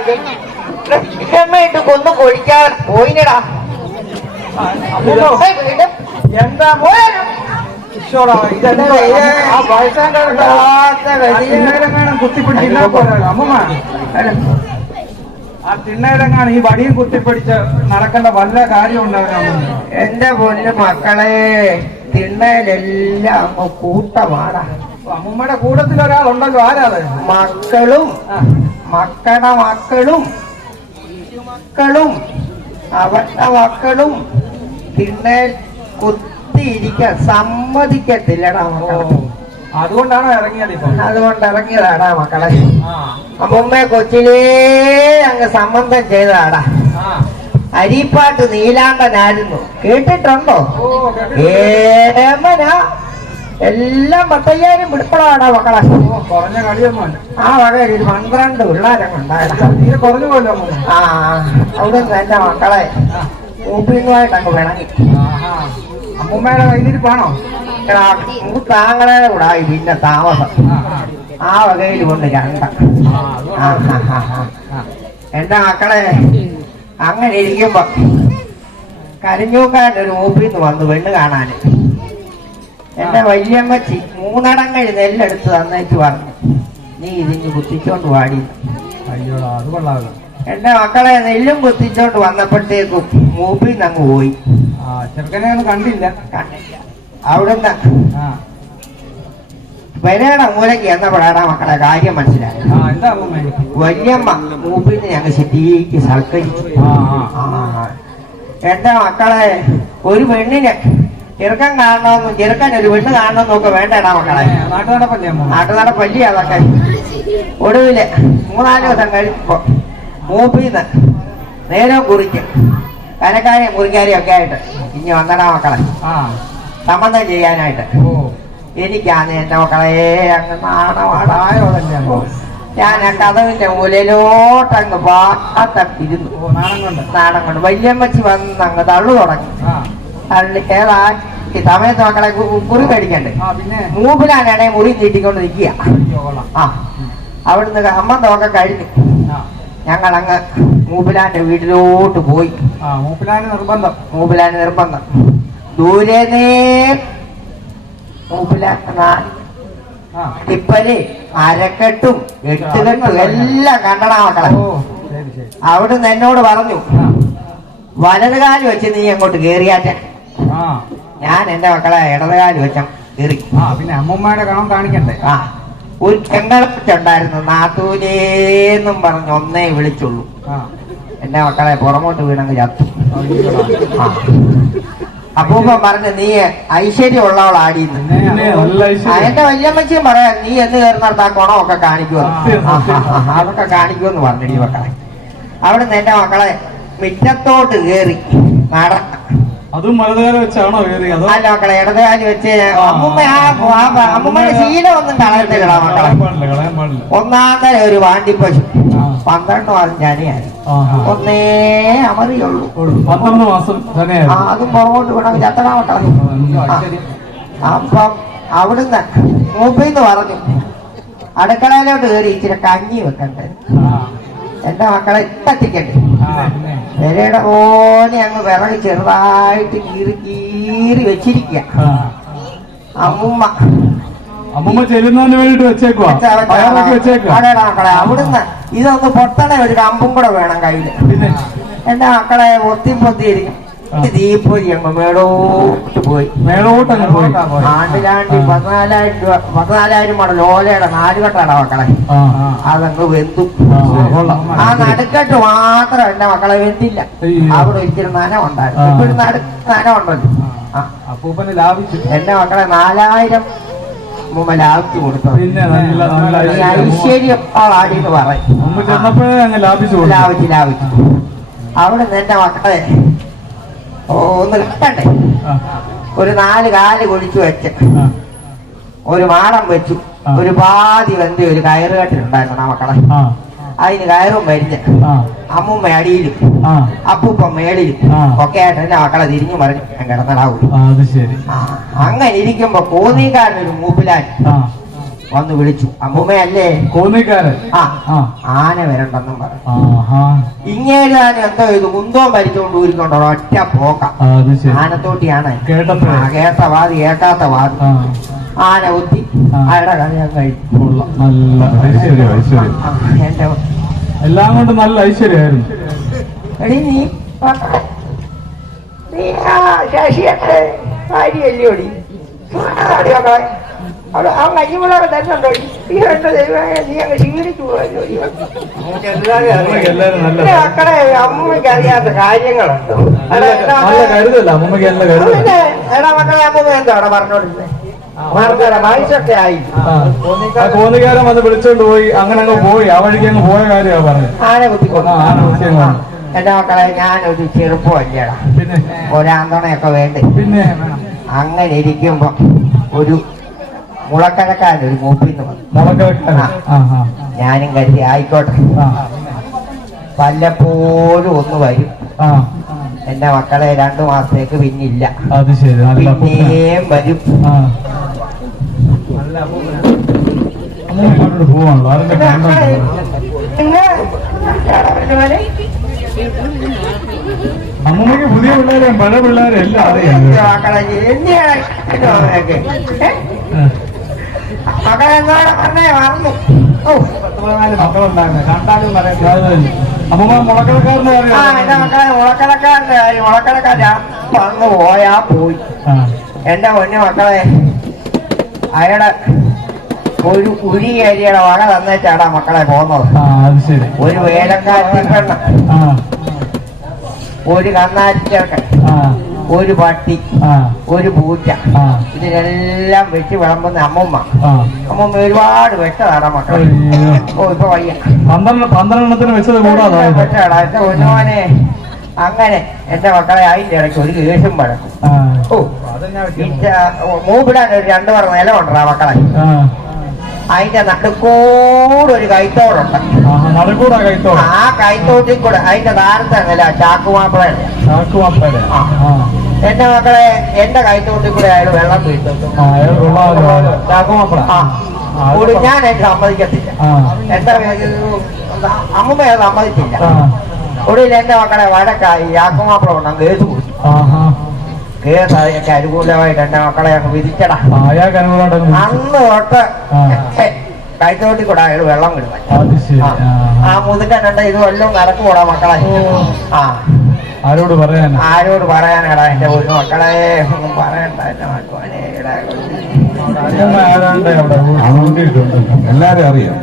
ഇത് ലക്ഷ്യമായിട്ട് കൊന്നു കൊഴിക്കാൻ പോയിനടാ. എന്താ കുത്തിപ്പിടിക്കുന്ന അമ്മമ്മ ആ തിണ്ണയിലെങ്ങാണ് ഈ വടിയും കുത്തിപ്പിടിച്ച് നടക്കേണ്ട വല്ല കാര്യം ഉണ്ടാകും. എന്റെ പൊന്നു മക്കളെ, തിണ്ണയിലെല്ലാം കൂട്ടമാടാ. അമ്മൂമ്മയുടെ കൂട്ടത്തിൽ ഒരാളുണ്ടല്ലോ, ആരാത്? മക്കളും മക്കളുടെ മക്കളും മക്കളും അവരുടെ മക്കളും തിണ്ണയിൽ കുത്തിയിരിക്കാൻ സമ്മതിക്കത്തില്ലടാ മക്കളെ. അതുകൊണ്ടാണ് ഇറങ്ങിയത് ഇപ്പൊ. അതുകൊണ്ട് ഇറങ്ങിയതാടാ മക്കളെ. അമ്മൂമ്മയെ കൊച്ചിലേ അങ്ങ് സംബന്ധം ചെയ്തതാടാ. അരിപ്പാട്ട് നീലാണ്ടനായിരുന്നു, കേട്ടിട്ടുണ്ടോ? ഏമനാ എല്ലാം 10,000 പിടിപ്പളാടാ മക്കളെ. കുറഞ്ഞ കളിയൊന്നും ആ വകയിൽ 12 പിള്ളേരൊക്കെ ഉണ്ടായടാ. കുറഞ്ഞു പോലോ. ആ അവിടെ നിന്ന് എന്റെ മക്കളെ മൂപ്പിന്നുമായിട്ടങ്ങ് പിണങ്ങി. അമ്മൂമ്മയുടെ കയ്യിലിരിപ്പാണോ? താങ്കളുടെ കൂടെ പിന്നെ താമസം ആ വകയിൽ കൊണ്ട് 2. എന്റെ മക്കളെ അങ്ങനെ ഇരിക്കുമ്പോ കരിഞ്ഞൂക്കാൻ്റെ ഒരു മൂപ്പിന്ന് വന്നു പെണ്ണ് കാണാന്. എന്റെ വല്യമ്മച്ചി 3 അടങ്ങഴി നെല്ലെടുത്ത് തന്നേച്ച് പറഞ്ഞു, നീ ഇതിന് കുത്തിച്ചോണ്ട് പാടി. അയ്യോടാ, അത് കൊള്ളാമല്ലോ. എന്റെ മക്കളെ നെല്ലും കുത്തിച്ചോണ്ട് വന്നപ്പോഴത്തേക്കും മൂപ്പിന്ന് അങ്ങ് പോയി. ചെറുക്കനെ ഒന്നും കണ്ടില്ല. അവിടുന്ന് പെരയുടെ മൂലയ്ക്ക് എന്നപ്പോഴാണ് മക്കളെ കാര്യം മനസ്സിലായി. വല്യമ്മ മൂപ്പിന്ന് ഞങ്ങൾ സിറ്റിക്ക് സൽക്കരിച്ചു. എന്റെ മക്കളെ, ഒരു പെണ്ണിന് ചെറുക്കൻ കാണണമെന്നും ചെറുക്കൻ ഒരു പെണ്ണ് കാണണമെന്നും ഒക്കെ വേണ്ടടാ മക്കളെ. നാട്ടുനടപ്പല്ലി അതൊക്കെ. ഒടുവില് 3-4 ദിവസം കഴിച്ചപ്പോ മൂപ്പിന്ന് നേരം കുറിച്ച് കരക്കാരെയും മുറിക്കാരെയും ഒക്കെ ആയിട്ട് ഇനി വന്നടാ മക്കളെ സംബന്ധം ചെയ്യാനായിട്ട്. എനിക്കാണ് എന്റെ മക്കളെ അങ്ങ് നാണമാടായോടല്ലോ. ഞാൻ ആ കഥവിന്റെ മൂലയിലോട്ടങ്ങ് പാട്ടപ്പിരുന്നു. നാണം കൊണ്ട് വല്യമ്മച്ചി വന്ന് അങ്ങ് തള്ളു തുടങ്ങി. തള്ളി ഏതാക്കി സമയത്ത് മക്കളെ കുറി മേടിക്കണ്ടേ. മൂപ്പിലാനാണെ മുറി നീട്ടിക്കൊണ്ട് നിൽക്കുക. അവിടുന്ന് സംബന്ധമൊക്കെ കഴിഞ്ഞു. ഞങ്ങളങ്ങ് മൂപ്പിലാന്റെ വീട്ടിലോട്ട് പോയി. മൂപ്പിലാന് നിർബന്ധം. ദൂരേന്നേ ടിപ്പല് അരക്കെട്ടും 8 കെട്ടും എല്ലാം കണ്ടടാ മക്കളെ. അവിടുന്ന് എന്നോട് പറഞ്ഞു, വലതുകാല് വെച്ച് നീ അങ്ങോട്ട് കേറിയാറ്റ. ഞാൻ എന്റെ മക്കളെ ഇടതുകാല് വെച്ച കേറി. പിന്നെ അമ്മൂമ്മയുടെ കണം കാണിക്കണ്ടേ. ഒരു ചെങ്കടപ്പുണ്ടായിരുന്നു, നാത്തൂനേന്നും പറഞ്ഞ് ഒന്നേ വിളിച്ചുള്ളൂ. എന്റെ മക്കളെ പുറമോട്ട് വീണങ്ങ് ചത്തു. അപ്പൂപ്പൻ പറഞ്ഞു, നീ ഐശ്വര്യമുള്ളവളാടിന്ന്. എന്റെ വല്യമ്മച്ചിയും പറയാൻ, നീ എന്ന് കയറുന്നിടത്ത് ആ ഗുണമൊക്കെ കാണിക്കുമെന്ന്. അതൊക്കെ കാണിക്കുമെന്ന് പറഞ്ഞിടി മക്കളെ. അവിടുന്ന് എന്റെ മക്കളെ മിറ്റത്തോട്ട് കയറി നടക്ക. അതും വലതുകാലം വെച്ചാണോ കയറിയത്? അല്ല മക്കളെ, ഇടതുകാലി വെച്ച്. അമ്മൂമ്മയുടെ ശീലമൊന്നും കളയത്തില്ലടാ മക്കളെ. 1 ഒരു വാണ്ടിപ്പശു 12 മാസം ജനിയായിരുന്നു. ഒന്നേ അമറിയുള്ളൂ. 12 മാസം അതും പുറകോട്ട് വീണങ്ങ് ചത്തടാ മക്കളെ. അപ്പം അവിടുന്ന് മൂപ്പിന്ന് പറഞ്ഞു, അടുക്കളയിലോട്ട് കയറി ഇച്ചിരി കഞ്ഞി വെക്കണ്ടേ. എന്റെ മക്കളെ കത്തിക്കണ്ടേ. വിരയുടെ പോലെ അങ്ങ് വിറക് ചെറുതായിട്ട് കീറി വെച്ചിരിക്കുക. അമ്മൂമ്മ ചെല്ലുന്നതിന് വേണ്ടിട്ട് വെച്ചേക്കുവാ. മക്കളെ അവിടുന്ന് ഇതൊന്ന് പൊട്ടണ ഒരു കമ്പും കൂടെ വേണം കയ്യില്. എന്റെ മക്കളെ പൊത്തിയിരിക്കും. തീപ്പൊരി അങ്ങ് മേളോട്ട് പോയി. ആണ്ടിലാണ്ടി 14,000 മടൽ ഓലയുടെ 4 കെട്ടാണ് മക്കളെ. അതങ്ങ് വെന്തു. ആ നടുക്കെട്ട് മാത്രം എന്റെ മക്കളെ വെന്തില്ല. അവിടെ ഒരിക്കലും നനം ഉണ്ടായിരുന്നു. ഇപ്പോഴും നനം ഉണ്ടല്ലോ. അപ്പൂപ്പനെ ലാഭിച്ചു. എന്റെ മക്കളെ 4,000 മുമ്പ് ലാഭിച്ചു കൊടുത്തു. ഐശ്വര്യം ആടിന്ന് പറയും. ലാഭിച്ചു. അവിടെ നിന്ന് എന്റെ മക്കളെ ഒന്ന് കിട്ടണ്ടേ. ഒരു 4 കാല് കുഴിച്ചു വെച്ച് ഒരു മാടം വെച്ചു. ഒരു പാതി വെന്തി ഒരു കയറുകെട്ടിലുണ്ടായിരുന്നു മക്കളെ. അതിന് കയറും വരിഞ്ഞ് അമ്മൂമ്മ അടിയിലും അപ്പൂപ്പ മേളിലും ഒക്കെ ആയിട്ട് എന്റെ മക്കളെ തിരിഞ്ഞു മറിഞ്ഞു ഞാൻ കിടന്നടാവൂ. അങ്ങനെ ഇരിക്കുമ്പോ കോന്നിക്കാരനൊരു മൂപ്പിലാൻ വന്ന് വിളിച്ചു. അമ്മൂമ്മയല്ലേ കോന്നിക്കാരൻ. ആ ആന വരണ്ടെന്നും പറഞ്ഞു. ഇങ്ങേരാൻ എന്തോ ഇത് കുന്തവും ഭരിച്ചുകൊണ്ട് ഊരിക്കൊണ്ടോ ഒറ്റ പോക്ക. ആനത്തോട്ടിയാണ് കേട്ട വാതി കേൾക്കാത്ത വാതി. ആന കുത്തി അയാളുടെ കഥ കഴിച്ചു. എന്റെ എല്ലാം കൊണ്ട് നല്ല ഐശ്വര്യമായിരുന്നു. എടി നീ ശശിയുടെ ഭാര്യയല്ലോടി. അവൻ കഞ്ഞിമുളകൊക്കെ തരുന്നുണ്ടോ? ഈ രണ്ട് ദൈവമേ നീ അങ്ങ് ക്ഷീണിച്ചു പോയല്ലോ. മക്കളെ അമ്മയ്ക്ക് അറിയാത്ത കാര്യങ്ങളുണ്ടോ? എടാ മക്കളെ അമ്മ എന്താടാ പറഞ്ഞോണ്ടിരുന്നത്? വയസ്സൊക്കെ ആയി. കോന്നിക്കാരൻ വന്ന് വിളിച്ചോണ്ട് പോയി. അങ്ങനെ അങ്ങ് പോയി. ആ വഴിക്ക് അങ്ങ് പോയ കാര്യമാണ് പറഞ്ഞത്. ആന കുത്തിക്കൊണ്ടു. എന്റെ മക്കളെ ഞാനൊരു ചെറുപ്പമല്ലേടാ, പിന്നെ ഒരാന്തണയൊക്കെ വേണ്ടേ. പിന്നെ അങ്ങനെ ഇരിക്കുമ്പോ ഒരു മുളക്കഴക്കാരൻ ഒരു മൂപ്പിന്ന് വന്നു. ഞാനും കരുതി ആയിക്കോട്ടെ വല്ലപ്പോഴും ഒന്ന് വരും. എന്റെ മക്കളെ 2 മാസത്തേക്ക് പിന്നില്ല, പിന്നെയും വരും. അമ്മൂമ്മക്ക് പുതിയ പിള്ളേരെ പഴയ പിള്ളേരെ എല്ലാം അറിയാം. മക്കളെന്നോടെ പറഞ്ഞേ മറന്നു. മക്കളുണ്ടായിരുന്നു കണ്ടാലും പറയാം. അമ്മൂമ്മ മുളക്കടക്കാരൻ്റെ എന്റെ മക്കളെ മുളക്കടക്കാരൻ്റെ കാര്യം മുളക്കടക്കാരാ വന്നു പോയാ പോയി. എന്റെ പൊന്നു മക്കളെ അയാളെ ഒരു ഉരിയേരിയുടെ വക തന്നേച്ചാടാ മക്കളെ പോന്നത്. ഒരു വേലക്കാരി പെണ്ണ്, ഒരു കന്നാലിച്ചേർക്കൻ, ഒരു പട്ടി, ഒരു പൂച്ച, ഇതിനെല്ലാം വെച്ച് വിളമ്പുന്ന അമ്മൂമ്മ. അമ്മൂമ്മ ഒരുപാട് വെച്ചതാടാ മക്കളെ. ഓ ഇപ്പൊ വയ്യ 12 വെച്ചത് വെച്ചതാടാ എന്റെ പൊന്നുമോനെ. അങ്ങനെ എന്റെ മക്കളെ അതിന്റെ ഇടയ്ക്ക് ഒരു കേസും പഴക്കും. ഓ മൂപ്പിടാൻ ഒരു 2 പറ നില കൊണ്ടാ മക്കളെ. അതിന്റെ നടുക്കൂടെ ഒരു കൈത്തോടുണ്ട്. ആ കൈത്തോട്ടിൽ കൂടെ അതിന്റെ താരത്തല്ല ചാക്കുമാപ്പിളയുടെ. എന്റെ മക്കളെ എന്റെ കൈത്തോട്ടിൽ കൂടെ അയാൾ വെള്ളം വീട്ടുന്നു. ഞാൻ എന്നെ സമ്മതിക്കത്തില്ല. എന്റെ അമ്മൂമ്മയെ സമ്മതിച്ചില്ല. ഒടുവിൽ എന്റെ മക്കളെ വടക്കായി ചാക്കുമാപ്പിള കൊണ്ടാ കേസ് കൊടുത്തു. കേസ് അതിനൊക്കെ അനുകൂലമായിട്ട് എന്റെ മക്കളെ അങ്ങ് വിധിച്ചടാ. അന്ന് തൊട്ട് കൈത്തോട്ടി കൂടെ അയാൾ വെള്ളം വിടുന്നത്. ആ മുതുക്കനുണ്ട് ഇത് വല്ലതും നടക്കൂടാ മക്കളെ. ആരോട് പറയാനാടാ എന്റെ ഒരു മക്കളെ ഒന്നും പറയണ്ട. എന്റെ മക്കളെ എല്ലാരും അറിയാം.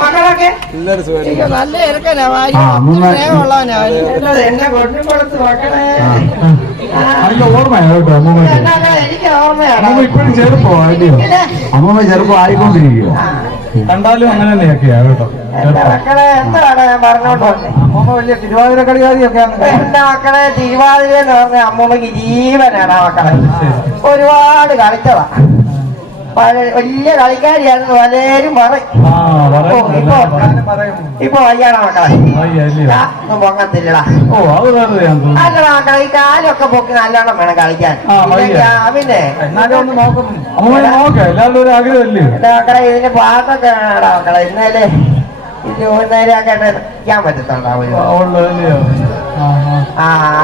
മക്കളൊക്കെ നല്ല ഇറക്കനാ ഉള്ളവനാ എന്നെ കൊണ്ടുകൊടുത്ത് മക്കളെ. എനിക്ക് ഓർമ്മയാണ്. ഇപ്പോഴും ചെറുപ്പോ അമ്മൂമ്മ ചെറുപ്പം ആയിക്കൊണ്ടിരിക്കുക. കണ്ടാലും അങ്ങനെ തന്നെയൊക്കെയാ കേട്ടോ. മക്കളെ എന്താണ് ഞാൻ പറഞ്ഞോണ്ട് വന്നേ? അമ്മൂമ്മ വലിയ തിരുവാതിര കളികാരിയൊക്കെയാണ്. എന്റെ മക്കളെ തിരുവാതിര എന്ന് പറഞ്ഞ അമ്മൂമ്മക്ക് ജീവനാണ്. ആ മക്കളെ ഒരുപാട് കളിച്ചതാ. വലിയ കളിക്കാരിയായിരുന്നു പലരും പറയും. ഇപ്പൊ വയ്യാണോ മക്കളെ? ഒന്നും പൊങ്ങത്തില്ലടാ. അല്ല മക്കളെ ഈ കാലൊക്കെ പൊക്കി നല്ലോണം വേണം കളിക്കാൻ. പിന്നെ മക്കളെ ഇതിന്റെ പാട്ടൊക്കെ വേണടാ മക്കളെ. ഇന്നലെ നേരെയൊക്കെ ഇരിക്കാൻ പറ്റത്തുണ്ടാവും.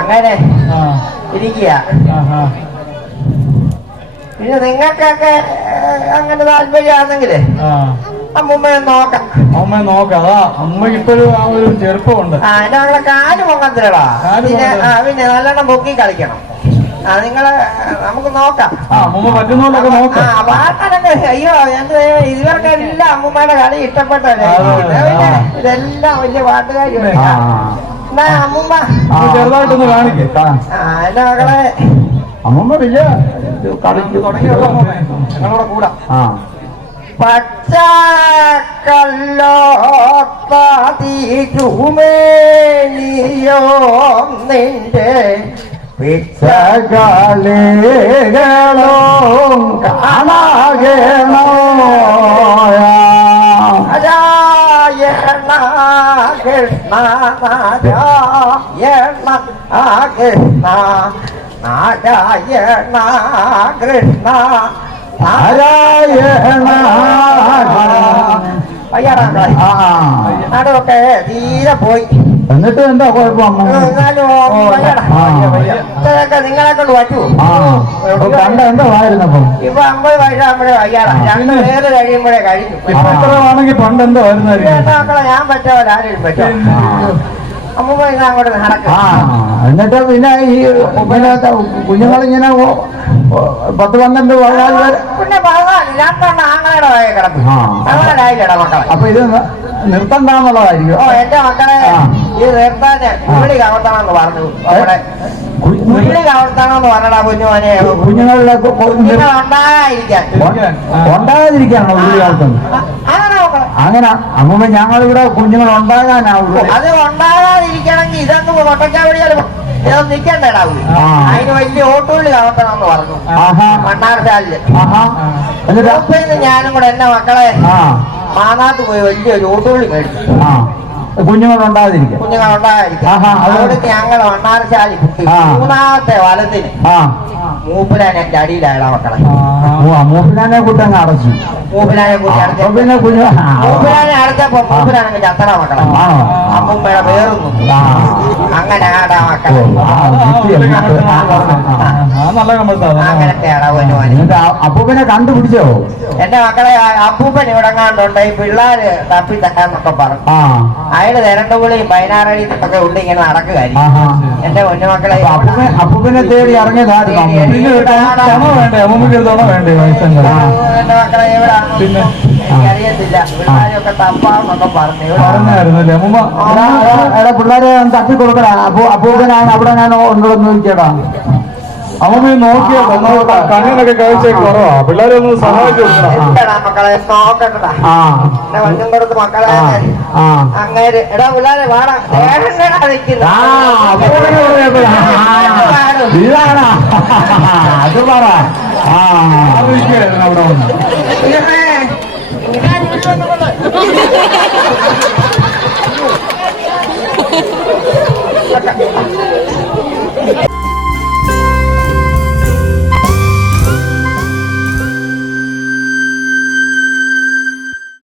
അങ്ങനെ ഇരിക്കുക. പിന്നെ നിങ്ങൾക്കൊക്കെ അങ്ങനെ താല്പര്യമാണെങ്കിലേ അമ്മൂമ്മയെ നോക്കാം. അതാ അമ്മയ്ക്ക് ഇപ്പോഴും ആ ഒരു ചെറുപ്പമുണ്ട്. എന്റെ മക്കളെ കാല് പൊങ്ങത്തില്ലടാ. പിന്നെ നല്ലോണം പൊക്കി കളിക്കണം. നിങ്ങളെ നമുക്ക് നോക്കാം. പാട്ടൊക്കെ അയ്യോ എന്റെ ഇവർക്കെല്ലാം അമ്മൂമ്മയുടെ കളി ഇഷ്ടപ്പെട്ടല്ലേ. ഇതെല്ലാം വലിയ പാട്ടുകാരി. എന്നാ അമ്മൂമ്മ ചെറുതായിട്ടൊന്ന് കാണിക്കും. എന്റെ മക്കളെ അമ്മൂമ്മ വലിയ തുടങ്ങിയുള്ള ഞങ്ങളോട് കൂടാ. പച്ചക്കല്ലോത്തീരുമേനിയോ നിന്റെ പിച്ചകളികളോ കാണാകണോ രായണ കൃഷ്ണ രാമ കൃഷ്ണ നാരായണ കൃഷ്ണ നാരായണ. അതൊക്കെ തീരെ പോയി. എന്നിട്ട് എന്താ കുഴപ്പം? എന്നാലും ഇതൊക്കെ നിങ്ങളെ കൊണ്ട് പറ്റുമോ? പണ്ട് എന്താ ആയിരുന്നപ്പോ? ഇപ്പൊ 50 വയസ്സാകുമ്പോഴേ വയ്യാടാ. 2 പേര് കഴിയുമ്പോഴേ കഴിഞ്ഞു. ഇത്രയാണെങ്കിൽ പണ്ട് എന്താ വരുന്നായിരിക്കും? മക്കളെ ഞാൻ പറ്റാമല്ല, ആരും പറ്റും. അമ്മ ഇന്ന് അങ്ങോട്ട് നടക്കും. എന്നിട്ട് പിന്നെ ഈ പിന്നെ കുഞ്ഞുങ്ങളിങ്ങനെ 10-12 14 പേര് പിന്നെ 2 ആങ്ങളുടെ വായ കിടക്കും. അങ്ങനെ ആയില്ലടാ മക്കളെ. അപ്പൊ ഇത് നിർത്തണ്ടെന്നുള്ളതായിരിക്കും. ഓ എന്റെ മക്കളെ ഇത് നിർത്താന് ഉള്ളി കവർത്തണമെന്ന് പറഞ്ഞു. അവിടെ ഉള്ളി കവർത്തണമെന്ന് പറഞ്ഞടാ കുഞ്ഞുമോനെ. കുഞ്ഞുങ്ങളുടെ കുഞ്ഞുങ്ങൾ ഉണ്ടാകാതിരിക്കാൻ. ഉണ്ടാകാതിരിക്കാണോ ഉള്ളി വളർത്തുന്നത്? അങ്ങനെ മക്കളെ അങ്ങനെ അമ്മ ഞങ്ങളിവിടെ കുഞ്ഞുങ്ങൾ ഉണ്ടാകാനാവുള്ളൂ. അത് ഉണ്ടാകാതിരിക്കണമെങ്കിൽ ഇതൊന്നും കൊട്ടച്ചാവടികൾ ഇതൊന്നും നിൽക്കണ്ടേടാ. അതിന് വലിയ ഓട്ടുള്ളി കവർത്തണമെന്ന് പറഞ്ഞു മണ്ണാർശാലില്. എന്നിട്ട് ഞാനും കൂടെ എന്റെ മക്കളെ മാനാത്ത് പോയി വലിയൊരു ഓട്ടുള്ളി മേടിച്ചു. കുഞ്ഞുങ്ങളുണ്ടാകാതിരിക്കും. കുഞ്ഞുങ്ങളുണ്ടാകാതിരിക്കും. അതുകൊണ്ട് ഞങ്ങൾ മണ്ണാർശാലി കുട്ടി 3ാമത്തെ വലത്തിന് മൂപ്പിലാൻ എന്റെ അടിയിലായടാ മക്കളെ. മൂപ്പിലാനെ കുട്ടങ്ങ് അടച്ചു. മൂപ്പിലാനെ കുട്ടി അടച്ചു. പിന്നെ മൂപ്പിലാനെ അടച്ചപ്പോ മൂപ്പിലാണെങ്കിൽ ചത്തട മക്കളെ. അമ്മൂമ്മയുടെ വേറുന്നു. അങ്ങനെ ആടാ മക്കളെ. അങ്ങനത്തെയാടാ പൊന്നുമോനെ. അപ്പൂപ്പനെ കണ്ടുപിടിച്ചോ? എന്റെ മക്കളെ അപ്പൂപ്പൻ ഇവിടെ കണ്ടുണ്ട്. ഈ പിള്ളേര് തപ്പി തക്കാന്നൊക്കെ പറഞ്ഞു. അയാള് 2 പുളിയും 16 അടി ഒക്കെ ഉണ്ട് ഇങ്ങനെ നടക്കുകയായിരിക്കും. എന്റെ പൊന്നുമക്കളെ അപ്പൂപ്പനെ തേടി ഇറങ്ങിയതായിരുന്നു. എന്റെ മക്കളെ എവിടാ എനിക്കറിയത്തില്ല. പിള്ളേരൊക്കെ തപ്പാന്നൊക്കെ പറഞ്ഞു. പിള്ളേരെ തപ്പി കൊടുക്കടാ. അപ്പൂപ്പനാണ് അവിടെ ഞാൻ ഉണ്ടോന്ന് ചോദിക്കടാ. അമ്മ നോക്കിയോ? കണ്ണിനൊക്കെ കാഴ്ച കുറവാ. പിള്ളേരെ ഒന്ന് സഹായിച്ചു മക്കളെ നോക്കട്ടാ. വന്നുംപുറത്ത് മക്കളെ അങ്ങേര് എടാ പിള്ളേരെ വാടാ. ഇതാണ് അത് പറ. അവിടെ വന്ന്